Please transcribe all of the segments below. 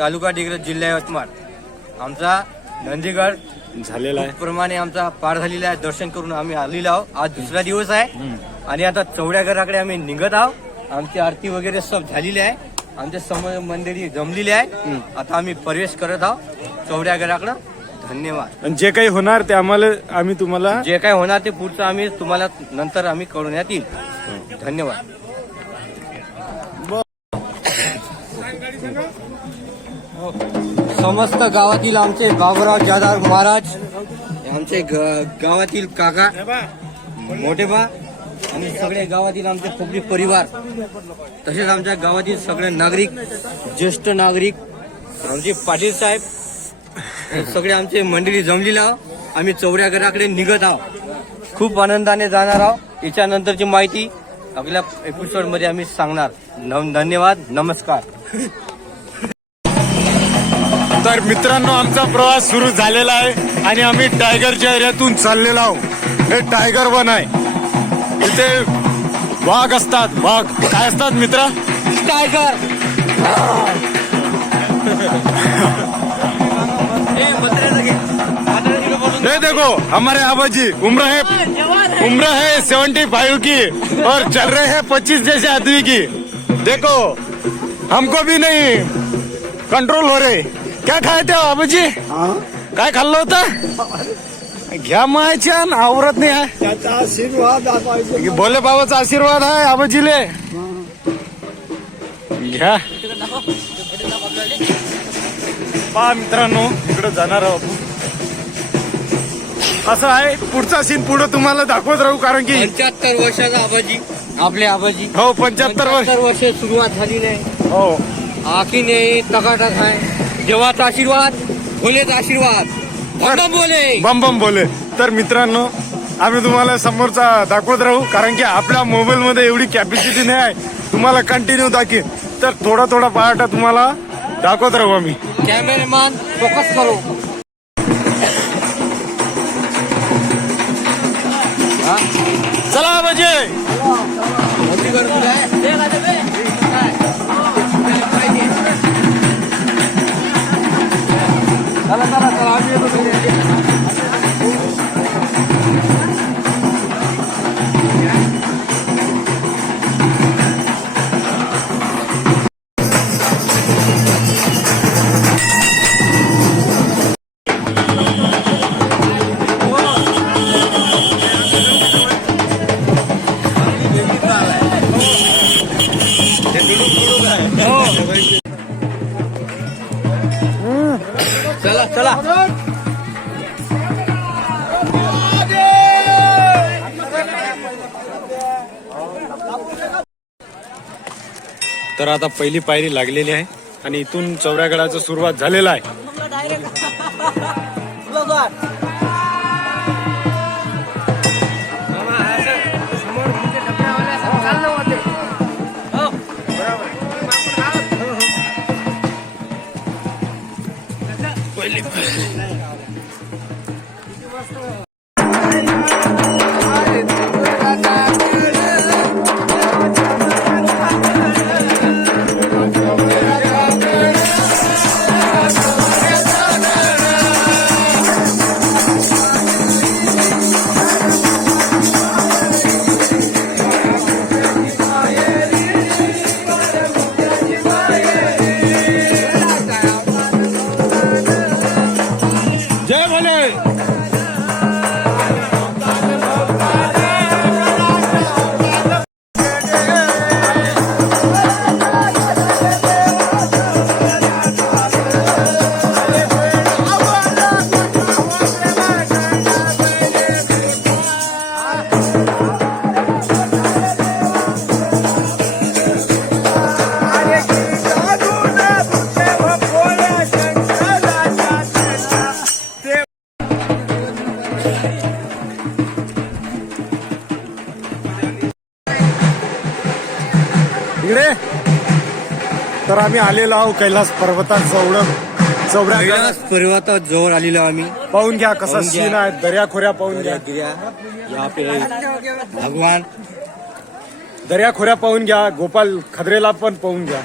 तालुका डिग्रज जिल्हा यवतमाळ आमचा नंदीगड झालेला आहे प्रमाणे आमचा पार झालेला आहे. दर्शन करून आम्ही आलेलो आहोत. आज दुसरा दिवस आहे आणि आता चौड्यागडाकडे आम्ही निघत आहोत. आमची आरती वगैरे सब झालेली आहे. आमच्या समोर मंदिरी जमलेली आहे. आता आम्ही प्रवेश करत आहोत चौड्यागडाकडे. धन्यवाद. आणि जे काही होणार ते आम्ही तुम्हाला जे काही होणार ते पुढचं आम्ही तुम्हाला नंतर आम्ही कळवण्यात येईल. धन्यवाद. समस्त गावातील आमचे बाबुराव जाधव महाराज, आमचे गावातील काका मोठे बा आणि सगळे गावातील आमचे पब्लिक परिवार, तसेच आमच्या गावातील सगळे नागरिक, ज्येष्ठ नागरिक, आमचे पाटील साहेब, सगळे आमचे मंडळी जमलेले आहोत. आम्ही चौऱ्यागडाकडे निघत आहोत. खूप आनंदाने जाणार आहोत. याच्यानंतरची माहिती आपल्या एपिसोड मध्ये आम्ही सांगणार. धन्यवाद. नमस्कार. तर मित्रांनो, आमचा प्रवास सुरू झालेला आहे आणि आम्ही टायगरच्या एरियातून चाललेलो आहोत. हे टायगर वन आहे. इथे वाघ असतात. वाघ काय असतात मित्र? टायगर. ये देखो हमारे आबाजी उम्र है 75 की और चल रहे हैं 25 जैसे आदमी की. देखो हमको भी नहीं कंट्रोल हो रहे. क्या खाए थे आबाजी? काय खाल्लं होतं? घ्या मायच्या आवरत नाही आहे. आशीर्वाद भोले बाबाचा आशीर्वाद आहे आबाजीले. घ्या. पहा मित्रांनो, इकडे जाणार आहोत. असं आहे. पुढचा सीन पुढे तुम्हाला दाखवत राहू, कारण की 75 वर्षाचा आबाजी, आपले आबाजी. हो 75 वर्ष सुरुवात झाली नाही. हो आखी नाही, टकाटक आहे. देवाचा आशीर्वाद, भोलेचा आशीर्वाद. बम बोले, बम बम बोले. तर मित्रांनो, आम्ही तुम्हाला समोरचा दाखवत राहू, कारण की आपल्या मोबाईल मध्ये एवढी कॅपॅसिटी नाही आहे तुम्हाला कंटिन्यू दाखवेन. तर थोडा थोडा पार्ट तुम्हाला दाखवत राहू आम्ही. कॅमेरामॅन फोकस करो. चला म्हणजे चला चला. तर आता पहिली पायरी लागलेली आहे आणि इथून चौऱ्यागडाचं सुरुवात झालेला आहे. इकडे तर आम्ही आलेलो आहोत कैलास पर्वताजवळ चौऱ्या कैलास पर्वतात जवळ आलेलो आम्ही. पाहून घ्या कसा पाहून घ्या. सीन आहे दर्याखोऱ्या पाहून घ्या गिर्या यहाँ पे भगवान दर्याखोऱ्या पाहून घ्या गोपाल खद्रेला पण पाहून घ्या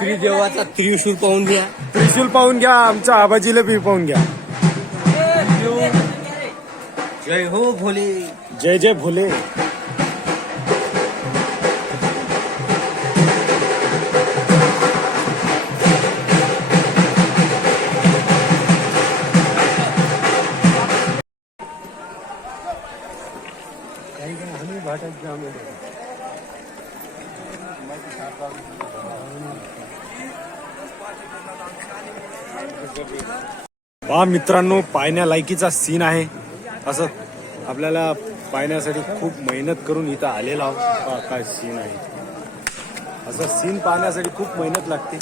त्रिदेवाचा त्रिशूल पाहून घ्या. त्रिशूल पाहून घ्या आमच्या आबाजीला बी पाहून घ्या. जय हो भोले. जय जय भोले. पहा मित्रांनो पाहण्यालायकीचा सीन आहे. असं आपल्याला पाहण्यासाठी खूप मेहनत करून इथं आलेला आहोत. पहा काय सीन आहे. असं सीन पाहण्यासाठी खूप मेहनत लागते.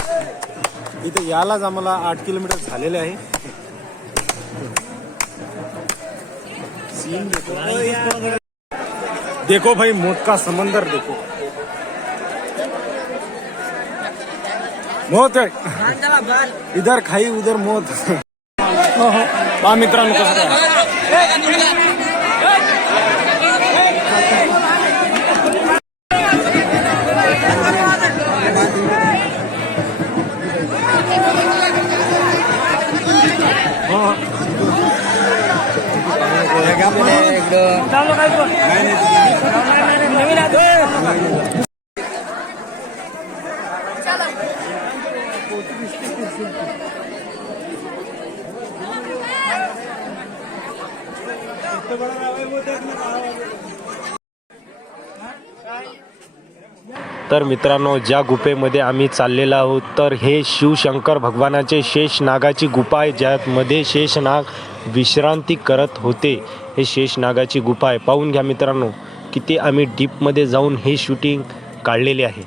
इथं यालाच आम्हाला 8 किलोमीटर झालेले आहे. सीन देखो भाई मौत का समंदर देखो. मौत है इधर खाई उधर मौत. पहा मित्रांनो कसं काय. तर मित्रांनो ज्या गुफेमध्ये आम्ही चाललेलो आहोत तर हे शिवशंकर भगवानाचे शेष नागाची गुफा आहे ज्यामध्ये शेषनाग विश्रांती करत होते. हे शेष नागाची गुफा आहे. पाहून घ्या मित्रांनो किती आम्ही डीपमध्ये जाऊन हे शूटिंग काढलेले आहे.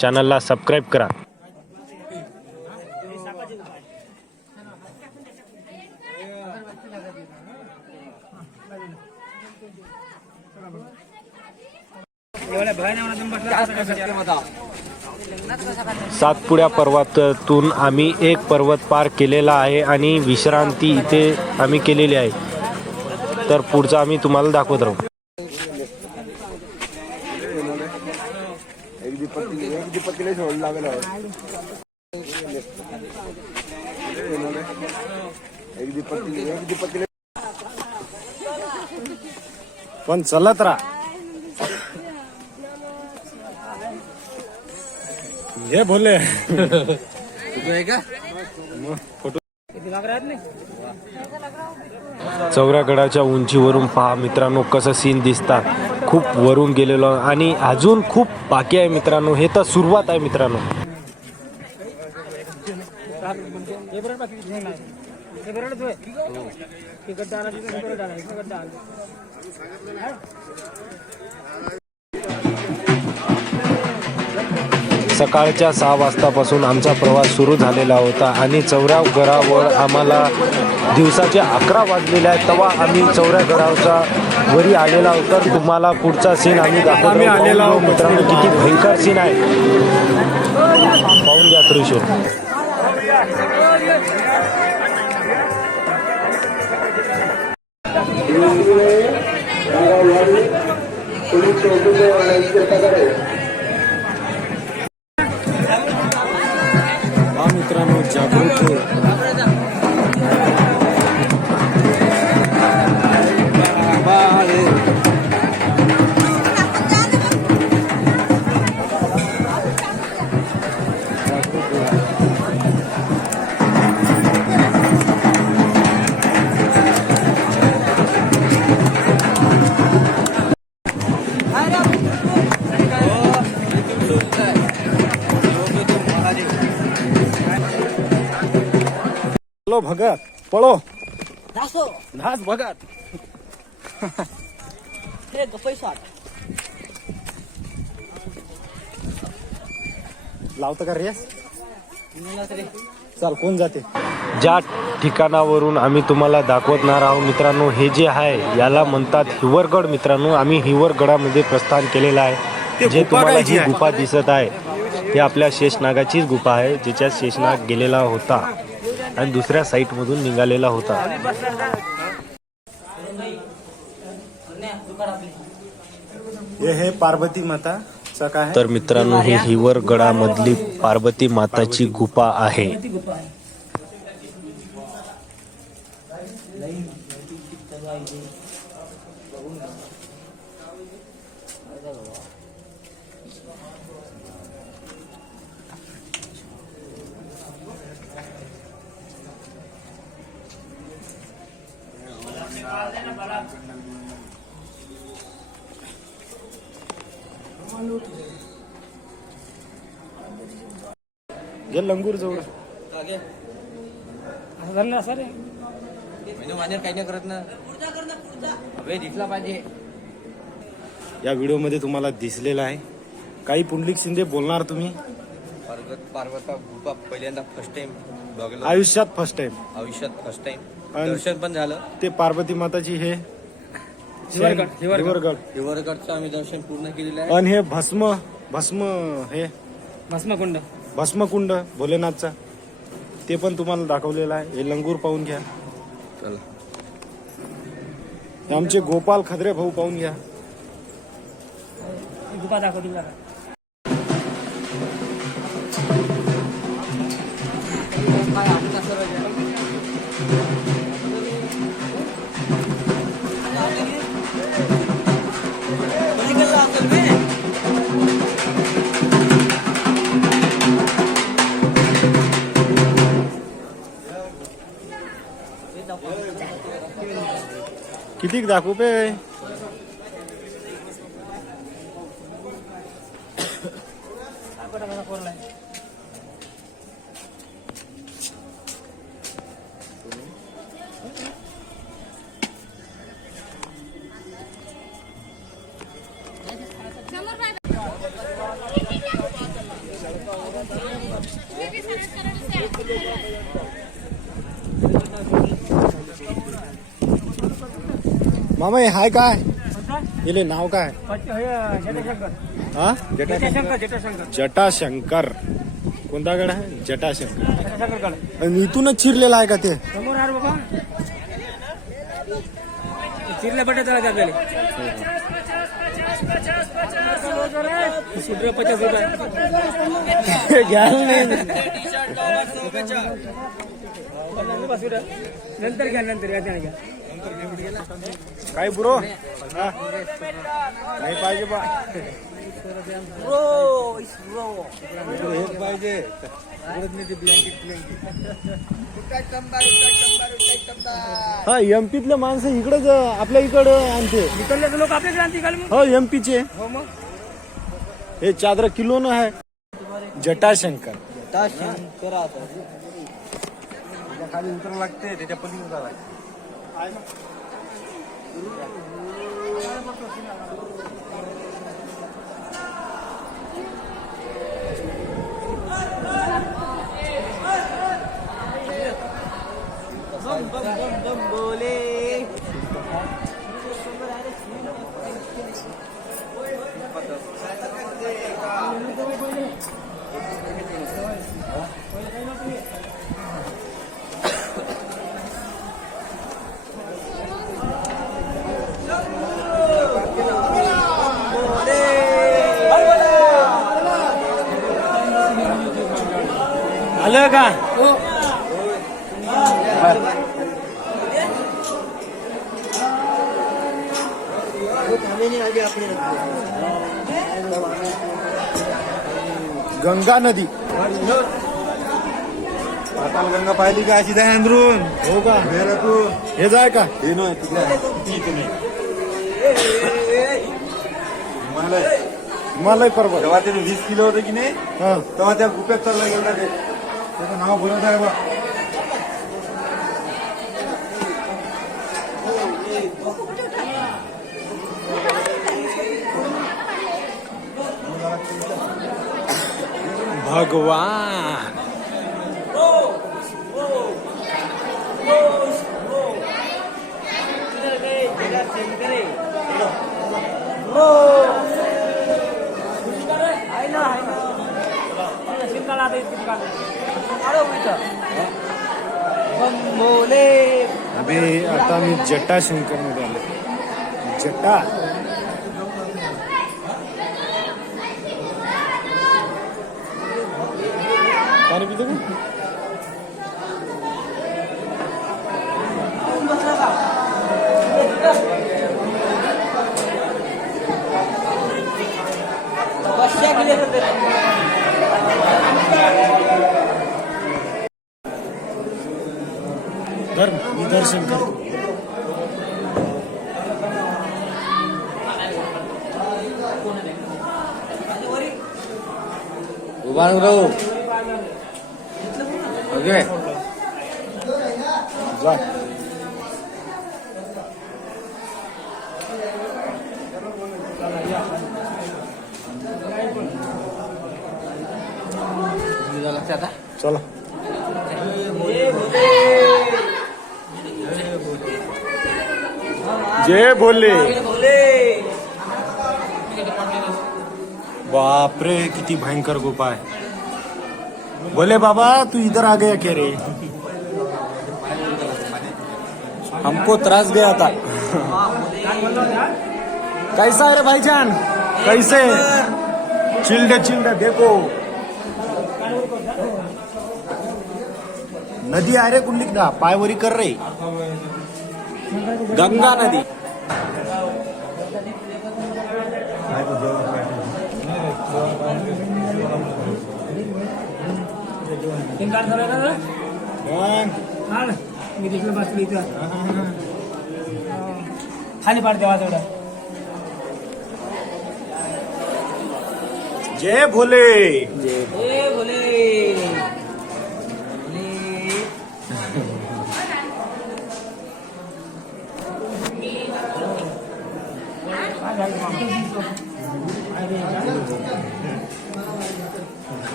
चॅनलला सबस्क्राईब करा. सातपुड्या पर्वतातून आम्ही एक पर्वत पार केलेला आहे आणि विश्रांती इथे आम्ही केलेली आहे. तर पुढचं आम्ही तुम्हाला दाखवत राहू. पण चलत राहा. हे बोलले का चौऱ्यागडाच्या उंचीवरून पहा मित्रांनो कसं सीन दिसतात. खूप वरून गेलेलो आणि अजून खूप बाकी आहे मित्रांनो. हे तर सुरुवात आहे मित्रांनो. सकाळच्या 6 वाजतापासून आमचा प्रवास सुरू झालेला होता आणि चौऱ्यागडावर आम्हाला दिवसाचे 11 वाजलेले आहेत. तेव्हा आम्ही चौऱ्यागडाचा वरी आलेला होता. तुम्हाला पुढचा सीन आम्ही दाखवतो मित्रांनो. किती भयंकर सीन आहे पाहून घ्या. त्रिशूल मित्रांनो जागृत चलो भगत पळो धास भगत. लावतं का रेस. चल कोण जाते. ज्या ठिकाणावरून आम्ही तुम्हाला दाखवणार आहोत मित्रांनो हे जे आहे याला म्हणतात हिवरगड मित्रांनो. आम्ही हिवरगडामध्ये प्रस्थान केलेलं आहे. जे तुम्हाला जी गुफा दिसत आहे ही आपल्या शेषनागाचीच गुफा आहे, जिच्यात शेषनाग गेलेला होता आणि दुसऱ्या साईटमधून निघालेला होता. हे है पार्वती माताचा काय. तर मित्रांनो, ही हिवर गडामधली पार्वती माताची गुफा आहे. घे लंगूर जवळ. काही नाही करत ना, दिसला पाहिजे. या व्हिडिओ मध्ये तुम्हाला दिसलेला आहे. काही पुंडलिक शिंदे बोलणार तुम्ही. पार्वता गुफा पहिल्यांदा फर्स्ट टाइम बघलं, आयुष्यात फर्स्ट टाइम. दर्शन पण झालं. ते पार्वती माताची हे हिवरगड हिवरगडचं आम्ही दर्शन पूर्ण केलेलं आहे. आणि हे हे भस्मकुंड भोलेनाथचा, ते पण तुम्हाला दाखवलेलं आहे. हे लंगूर पाहून घ्या. चला, हे आमचे गोपाल खत्रे भाऊ पाहून घ्या. गुफा दाखवतील जरा. किती दाखवू पे. मामा हे हाय काय. गेले नाव काय. हा, जटाशंकर. कोणता गड आहे. जटाशंकर. आणि इथूनच चिरलेला आहे का ते. समोर आहे बाबा, चिरले पट्टे चला आपल्याला. 50 रुपये घ्याल नाही. नंतर घ्या, नंतर घ्या. काय ब्रो. नाही पाहिजे बा. हेच पाहिजे. हा, एमपीतले माणसं इकडेच आपल्या इकडं आणते. इकडले लोक आपल्याकडे आणते का मग. हो, एमपीचे. हो मग हे चादर किलो न आहे. जटाशंकर. खाली उतर लागते, त्याच्या पलीकडे जावं लागते. आलं का. गंगा नदी. पाताल गंगा पाहिली का. अशी जाय अंदरून. हो का. तू हे जाय का. हे नो हिमालय. हिमालय पर्वत. तेव्हा ते 20 किलो होतं की नाही, हा. तेव्हा त्या गुप्यात चालला गेला. ते त्याचं नाव बोलत आहे बा. भगवान. अबे आता मी जटाशंकर मध्ये आलो. जटा पाणी पितो का? मी दर्शन करतो. उभा राहू. ओके जा. लक्षात आहे. चला. जय भोले. बापरे किती भयंकर गुफा आहे. बोले बाबा तू इधर आ गया क्या रे. हमको त्रास गया था. कैसा है रे भाईजान. कैसे चिल्ड देखो नदी आहे रे कुंडलिकदा पायवरी कर रे. गंगा नदी. इंकार झालं ना मी तिकडे बसली इथं खाली पाड देवा तेवढा. जय भोले. बोले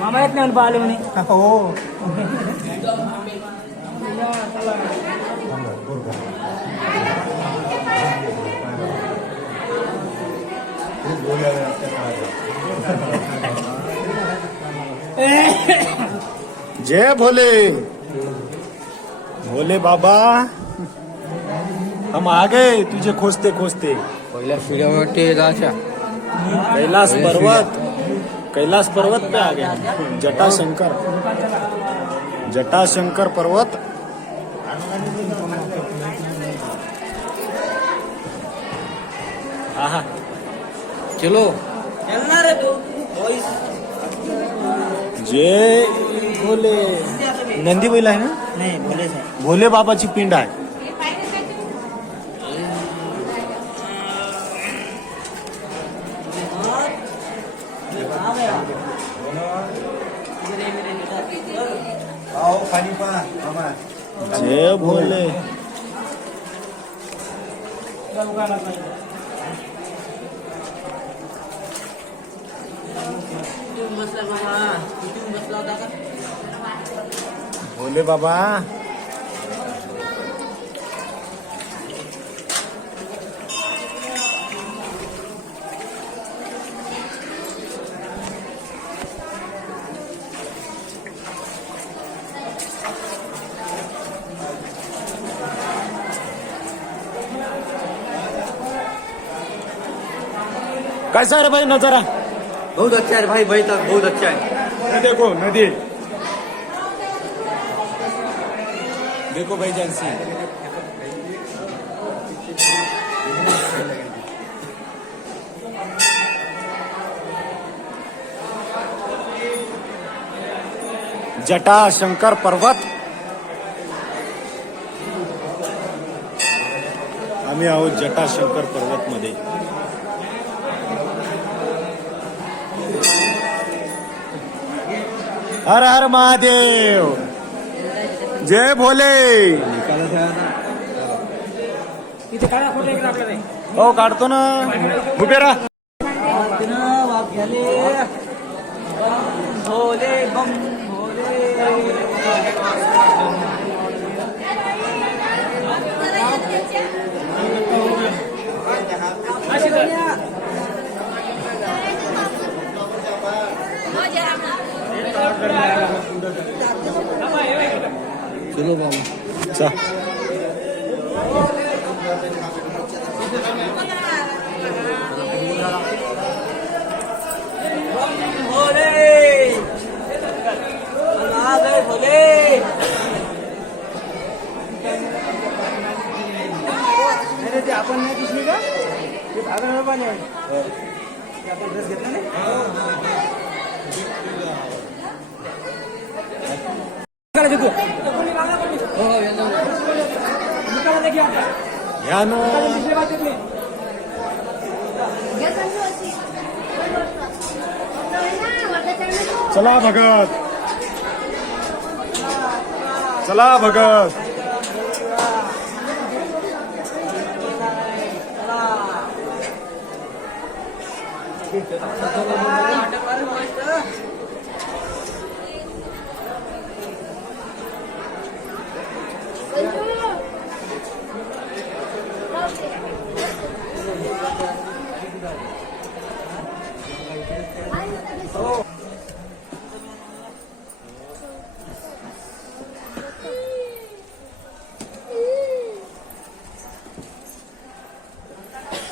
मामा येत नाही आले म्हणे. हो जय भोले. भोले बाबा हम आ गए तुझे खोजते खोजते. पहिल्या शिड्यावरती जायच्या. कैलाश पर्वत पे आ गए. जटाशंकर पर्वत. आहा चलो. जय भोले. नंदी बैल आहे ना. नाही बोले भोले बाबाची पिंड आहे. आओ खाली पा मामा. जय भोले. भोले बाबा कैसा है भाई नजारा. बहुत अच्छा है भाई. भाई तक बहुत अच्छा है. देखो नदी. देखो भाई जानसी. जटाशंकर पर्वत. आम्ही आहोत जटाशंकर पर्वत मध्ये. हर हर महादेव. जय भोले. इथे काढा फोटो इकडे आपल्याला. हो काढतो ना. उभे राहा. भोले बम भोले. चलो बाबा चा आपण नाही दिसली का ते भागाला पाणी आहे ते आपण ड्रेस घेतला नाही निकाला देखो निकाला देखिए आप या नो पिछले बात देखिए चला भगत चला भगत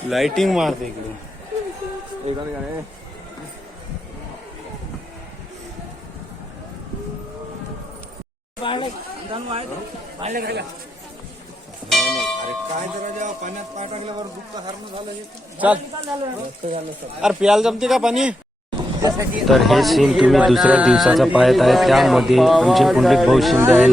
लाइटिंग मारते इकडे काय जरा जेव्हा पाण्यात पाय टाकल्यावर दुखता हरणं झालं हे. चल अरे प्यायला जमते का पाणी तर हे सीन तुम्ही दुसऱ्या दिवसाचा पाहत आहे त्यामध्ये आमचे पुंडलिक भाऊ शिंदे आहे